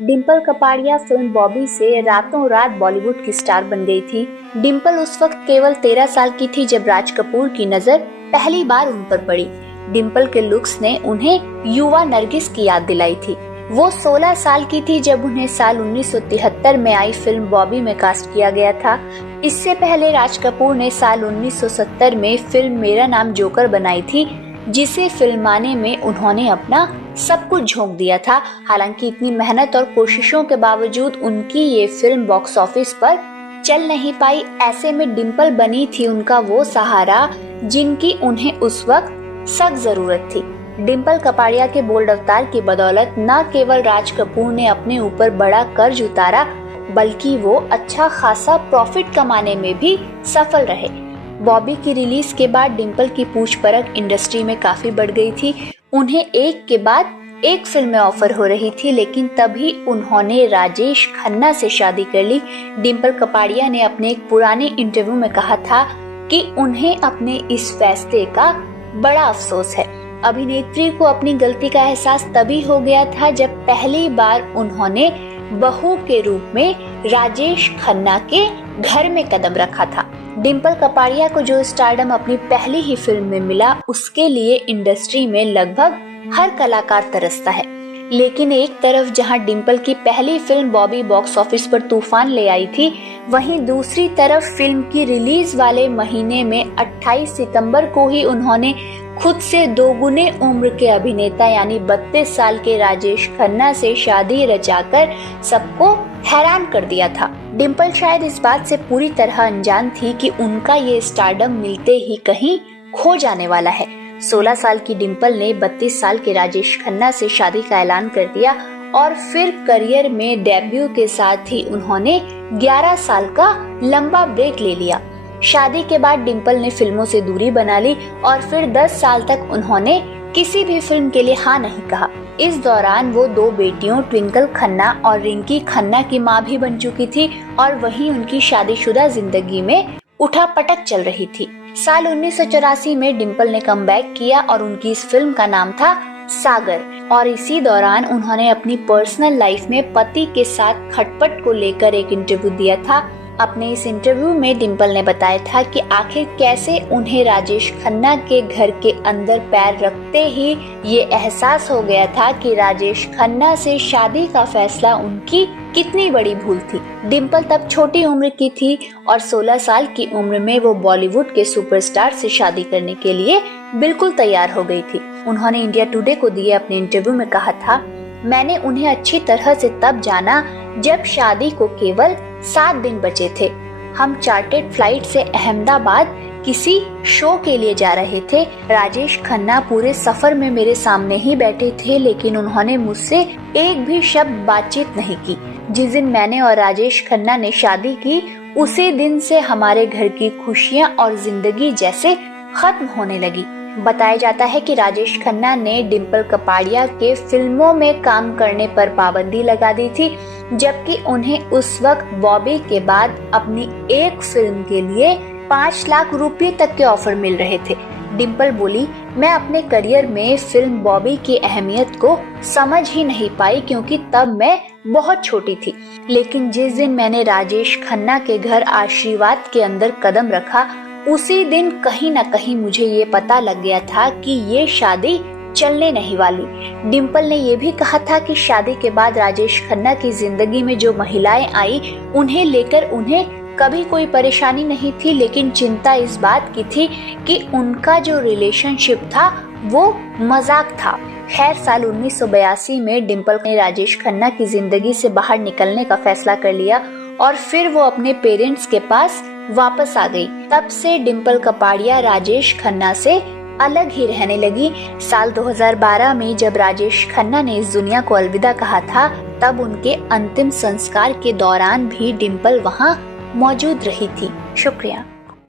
Dimple Kapadia film Bobby से रातों रात बॉलीवुड की स्टार बन गई थी। डिम्पल उस वक्त केवल 13 साल की थी जब राज कपूर की नजर पहली बार उन पर पड़ी। डिम्पल के लुक्स ने उन्हें युवा नरगिस की याद दिलाई थी। वो 16 साल की थी जब उन्हें साल 1973 में आई फिल्म बॉबी में कास्ट किया गया था। इससे पहले राज कपूर ने साल 1970 में फिल्म मेरा नाम जोकर बनाई थी, जिसे फिल्माने में उन्होंने अपना सब कुछ झोंक दिया था। हालांकि इतनी मेहनत और कोशिशों के बावजूद उनकी ये फिल्म बॉक्स ऑफिस पर चल नहीं पाई। ऐसे में डिम्पल बनी थी उनका वो सहारा जिनकी उन्हें उस वक्त सख्त जरूरत थी। डिम्पल कपाड़िया के बोल्ड अवतार की बदौलत न केवल राज कपूर ने अपने ऊपर बड़ा कर्ज उतारा, बल्कि वो अच्छा खासा प्रॉफिट कमाने में भी सफल रहे। बॉबी की रिलीज के बाद डिम्पल की पूछ परख इंडस्ट्री में काफी बढ़ गई थी। उन्हें एक के बाद एक फिल्में ऑफर हो रही थी, लेकिन तभी उन्होंने राजेश खन्ना से शादी कर ली। डिम्पल कपाड़िया ने अपने एक पुराने इंटरव्यू में कहा था कि उन्हें अपने इस फैसले का बड़ा अफसोस है। अभिनेत्री को अपनी गलती का एहसास तभी हो गया था जब पहली बार उन्होंने बहू के रूप में राजेश खन्ना के घर में कदम रखा था। डिम्पल कपाड़िया को जो स्टारडम अपनी पहली ही फिल्म में मिला, उसके लिए इंडस्ट्री में लगभग हर कलाकार तरसता है। लेकिन एक तरफ जहां डिम्पल की पहली फिल्म बॉबी बॉक्स ऑफिस पर तूफान ले आई थी, वहीं दूसरी तरफ फिल्म की रिलीज वाले महीने में 28 सितंबर को ही उन्होंने खुद से दोगुने उम्र के अभिनेता यानी 32 साल के राजेश खन्ना से शादी रचाकर सबको हैरान कर दिया था। डिम्पल शायद इस बात से पूरी तरह अनजान थी कि उनका ये स्टारडम मिलते ही कहीं खो जाने वाला है। 16 साल की डिम्पल ने 32 साल के राजेश खन्ना से शादी का ऐलान कर दिया और फिर करियर में डेब्यू के साथ ही उन्होंने 11 साल का लंबा ब्रेक ले लिया। शादी के बाद डिम्पल ने फिल्मों से दूरी बना ली और फिर 10 साल तक उन्होंने किसी भी फिल्म के लिए हाँ नहीं कहा। इस दौरान वो 2 बेटियों ट्विंकल खन्ना और रिंकी खन्ना की मां भी बन चुकी थी और वहीं उनकी शादीशुदा जिंदगी में उठापटक चल रही थी। साल 1984 में डिम्पल ने कमबैक किया और उनकी इस फिल्म का नाम था सागर। और इसी दौरान उन्होंने अपनी पर्सनल लाइफ में पति के साथ खटपट को लेकर एक इंटरव्यू दिया था। अपने इस इंटरव्यू में डिम्पल ने बताया था कि आखिर कैसे उन्हें राजेश खन्ना के घर के अंदर पैर रखते ही ये एहसास हो गया था कि राजेश खन्ना से शादी का फैसला उनकी कितनी बड़ी भूल थी। डिम्पल तब छोटी उम्र की थी और 16 साल की उम्र में वो बॉलीवुड के सुपरस्टार से शादी करने के लिए बिल्कुल तैयार हो गई थी। उन्होंने इंडिया टुडे को दिए अपने इंटरव्यू में कहा था, मैंने उन्हें अच्छी तरह से तब जाना जब शादी को केवल 7 दिन बचे थे। हम चार्टेड फ्लाइट से अहमदाबाद किसी शो के लिए जा रहे थे। राजेश खन्ना पूरे सफर में मेरे सामने ही बैठे थे, लेकिन उन्होंने मुझसे एक भी शब्द बातचीत नहीं की। जिस दिन मैंने और राजेश खन्ना ने शादी की, उसी दिन से हमारे घर की खुशियाँ और जिंदगी जैसे खत्म होने लगी। बताया जाता है कि राजेश खन्ना ने डिम्पल कपाड़िया के फिल्मों में काम करने पर पाबंदी लगा दी थी, जबकि उन्हें उस वक्त बॉबी के बाद अपनी एक फिल्म के लिए 5 लाख रुपए तक के ऑफर मिल रहे थे। डिम्पल बोली, मैं अपने करियर में फिल्म बॉबी की अहमियत को समझ ही नहीं पाई क्योंकि तब मैं बहुत छोटी थी। लेकिन जिस दिन मैंने राजेश खन्ना के घर आशीर्वाद के अंदर कदम रखा, उसी दिन कहीं न कहीं मुझे ये पता लग गया था कि ये शादी चलने नहीं वाली। डिम्पल ने ये भी कहा था कि शादी के बाद राजेश खन्ना की जिंदगी में जो महिलाएं आई, उन्हें लेकर उन्हें कभी कोई परेशानी नहीं थी, लेकिन चिंता इस बात की थी कि उनका जो रिलेशनशिप था वो मजाक था। खैर, साल 1982 में डिम्पल ने राजेश खन्ना की जिंदगी से बाहर निकलने का फैसला कर लिया और फिर वो अपने पेरेंट्स के पास वापस आ गई। तब से डिम्पल कपाड़िया राजेश खन्ना से अलग ही रहने लगी। साल 2012 में जब राजेश खन्ना ने इस दुनिया को अलविदा कहा था, तब उनके अंतिम संस्कार के दौरान भी डिम्पल वहां मौजूद रही थी। शुक्रिया।